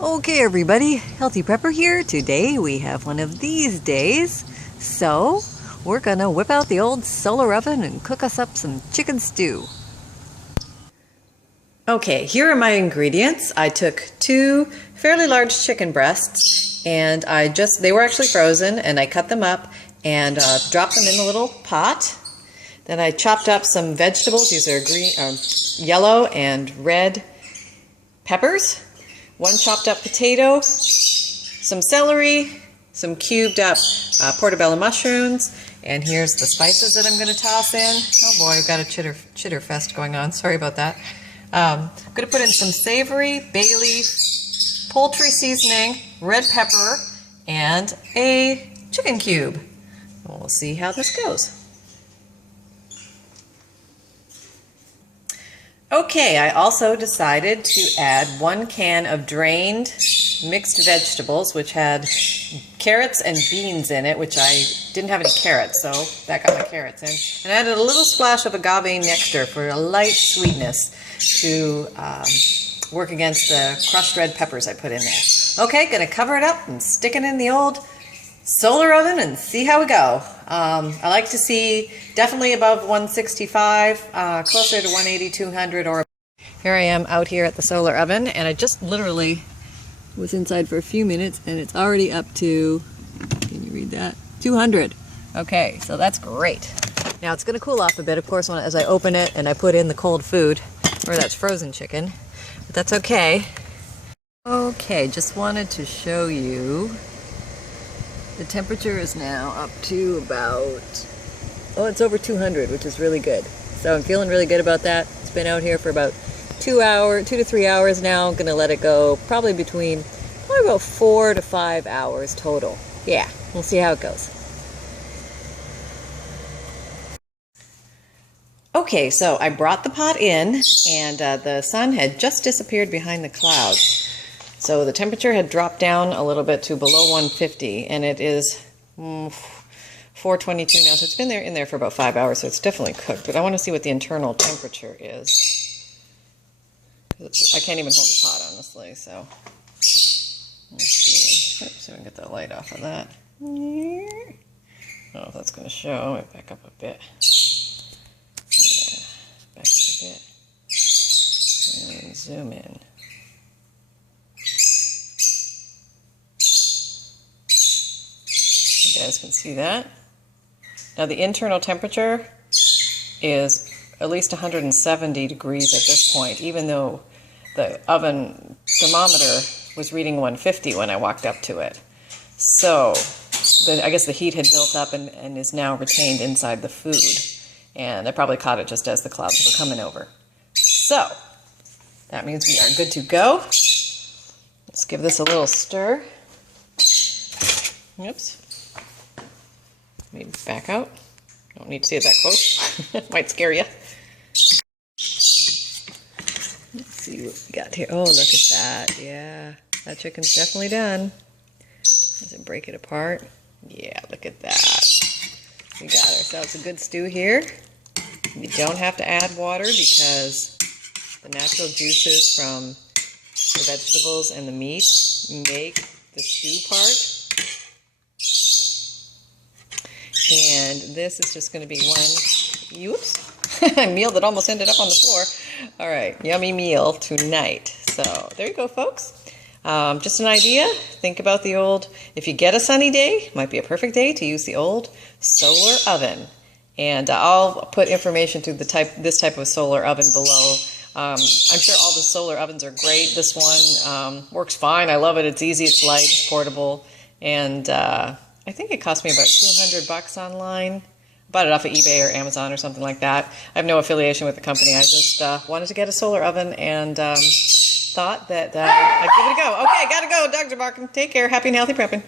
Okay everybody, Healthy Prepper here. Today we have one of these days. So we're gonna whip out the old solar oven and cook us up some chicken stew. Okay, here are my ingredients. I took 2 fairly large chicken breasts and they were actually frozen, and I cut them up and dropped them in a little pot. Then I chopped up some vegetables. These are yellow and red peppers, 1 chopped up potato, some celery, some cubed up portobello mushrooms, and here's the spices that I'm going to toss in. Oh boy, I've got a chitter fest going on. Sorry about that. I'm going to put in some savory, bay leaf, poultry seasoning, red pepper, and a chicken cube. We'll see how this goes. Okay, I also decided to add 1 can of drained mixed vegetables, which had carrots and beans in it, which I didn't have any carrots, so that got my carrots in. And I added a little splash of agave nectar for a light sweetness to work against the crushed red peppers I put in there. Okay, gonna cover it up and stick it in the old solar oven and see how we go. I like to see definitely above 165, closer to 180, 200 or. Here I am out here at the solar oven, and I just literally was inside for a few minutes and it's already up to, can you read that? 200. Okay, so that's great. Now it's gonna cool off a bit, of course, as I open it and I put in the cold food, or that's frozen chicken, but that's okay. Okay, just wanted to show you. The temperature is now up to about, it's over 200, which is really good. So I'm feeling really good about that. It's been out here for about 2 to 3 hours now. I'm gonna let it go probably about 4 to 5 hours total. Yeah, we'll see how it goes. Okay, so I brought the pot in, and the sun had just disappeared behind the clouds. So the temperature had dropped down a little bit to below 150, and it is 422 now. So it's been in there for about 5 hours, so it's definitely cooked. But I want to see what the internal temperature is. I can't even hold the pot, honestly. So let's see. Oops, see if I can get the light off of that. I don't know if that's going to show. Let me back up a bit. Yeah, back up a bit. And zoom in. You guys can see that. Now the internal temperature is at least 170 degrees at this point, even though the oven thermometer was reading 150 when I walked up to it. So I guess the heat had built up and is now retained inside the food. And I probably caught it just as the clouds were coming over. So that means we are good to go. Let's give this a little stir. Oops. Maybe back out. Don't need to see it that close. Might scare you. Let's see what we got here. Oh, look at that. Yeah, that chicken's definitely done. Does it break it apart? Yeah, look at that. We got ourselves a good stew here. You don't have to add water because the natural juices from the vegetables and the meat make the stew part. And this is just going to be one, meal that almost ended up on the floor. All right, yummy meal tonight. So there you go, folks. Just an idea. Think about the old, if you get a sunny day, might be a perfect day to use the old solar oven. And I'll put information to this type of solar oven below. I'm sure all the solar ovens are great. This one works fine. I love it. It's easy, it's light, it's portable, and I think it cost me about $200 online. Bought it off of eBay or Amazon or something like that. I have no affiliation with the company. I just wanted to get a solar oven and thought that I'd give it a go. Okay, gotta go. Dogs are barking. Take care. Happy and healthy prepping.